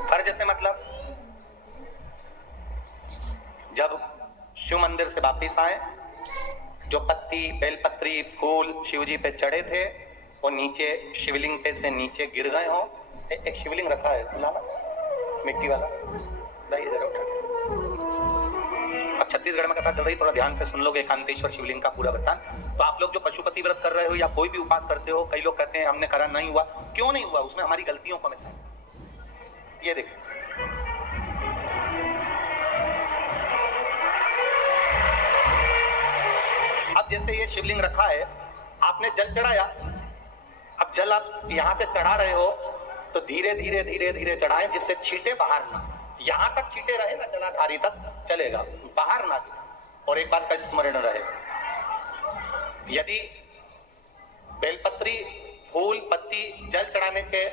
फर्ज से मतलब जब शिव मंदिर से वापिस आए, जो पत्ती बेलपत्री फूल शिव जी पे चढ़े थे वो नीचे शिवलिंग पे से नीचे गिर गए हो। एक शिवलिंग रखा है लाना मिट्टी वाला, लाइए जरा उठा के। अब छत्तीसगढ़ में कथा चल रही, थोड़ा ध्यान से सुन लोगे एकांतेश्वर शिवलिंग का पूरा वृत्तांत। तो आप लोग जो पशुपति व्रत कर रहे हो या कोई भी उपास करते हो, कई लोग कहते हैं हमने करा नहीं हुआ। क्यों नहीं हुआ? उसमें हमारी गलतियों को मिटाएं। ये देखिए, अब जैसे ये शिवलिंग रखा है, आपने जल चढ़ाया, अब जल आप यहां से चढ़ा रहे हो तो धीरे धीरे धीरे धीरे चढ़ाएं जिससे छींटे बाहर ना, यहां तक छींटे रहे ना जलाधारी तक चलेगा, बाहर ना। और एक बात का स्मरण रहे, यदि बेलपत्री फूल पत्ती जल चढ़ाने के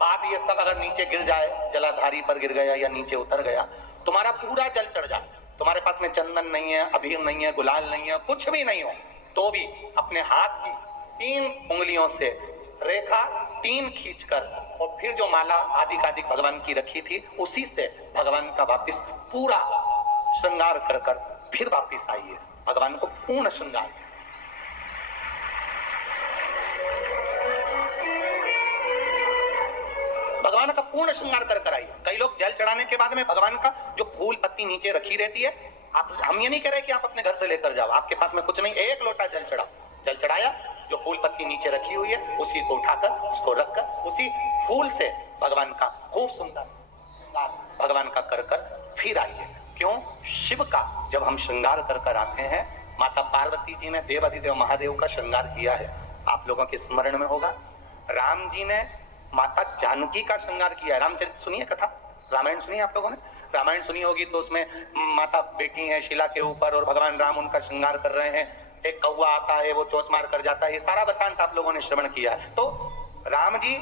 बाद ये सब अगर नीचे गिर जाए, जलाधारी पर गिर गया या नीचे उतर गया, तुम्हारा पूरा जल चढ़ जाए, तुम्हारे पास में चंदन नहीं है, अबीर नहीं है, गुलाल नहीं है, कुछ भी नहीं हो, तो भी अपने हाथ की 3 उंगलियों से रेखा 3 खींचकर और फिर जो माला आदिकादिक भगवान की रखी थी उसी से भगवान का वापिस पूरा श्रृंगार कर कर फिर वापिस आइए, भगवान को पूर्ण श्रृंगार। भगवान का पूर्ण श्रृंगार कर कर आइए। कई लोग जल चढ़ाने के बाद में भगवान का जो फूल पत्ती नीचे रखी रहती है, आप, हम ये नहीं कह रहे कि आप अपने घर से लेकर जाओ, आपके पास में कुछ नहीं, एक लोटा जल चढ़ाओ, जल चढ़ाया, जो फूल पत्ती नीचे रखी हुई है उसी को उठाकर उसको रखकर उसी फूल से भगवान का खूब सुंदर भगवान का कर कर फिर आइए। क्यों? शिव का जब हम श्रृंगार कर कर आते हैं, माता पार्वती जी ने देवाधिदेव महादेव का श्रृंगार किया है, आप लोगों के स्मरण में होगा। राम जी ने माता जानकी का श्रृंगार किया है। रामचरित सुनिए कथा, रामायण सुनिए आप लोगों ने, रामायण सुनी होगी तो उसमें माता बैठी है शिला के ऊपर और भगवान राम उनका श्रृंगार कर रहे हैं, एक कौवा आता है वो चोंच मार कर जाता है, ये सारा वृत्तांत आप लोगों ने श्रवण किया है। तो राम जी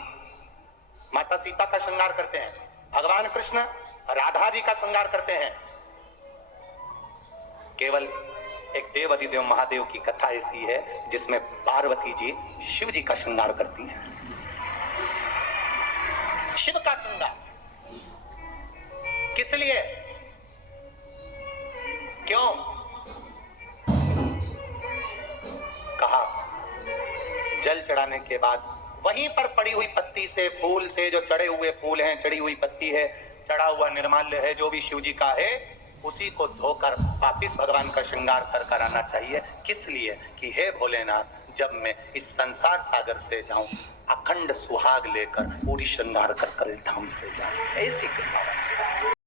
माता सीता का श्रृंगार करते हैं, भगवान कृष्ण राधा जी का श्रृंगार करते हैं। केवल एक देवाधिदेव महादेव की कथा ऐसी है जिसमें पार्वती जी शिव जी का श्रृंगार करती है। शिव का श्रृंगार किस लिए? क्यों? कहा जल चढ़ाने के बाद वहीं पर पड़ी हुई पत्ती से, फूल से, जो चढ़े हुए फूल हैं, चढ़ी हुई पत्ती है, चढ़ा हुआ निर्माल्य है, जो भी शिव जी का है, उसी को धोकर वापिस भगवान का श्रृंगार कर कर आना चाहिए। किस लिए? कि हे भोलेनाथ, जब मैं इस संसार सागर से जाऊं, अखंड सुहाग लेकर पूरी श्रृंगार कर कर इस धाम से जाऊं, ऐसी कृपा।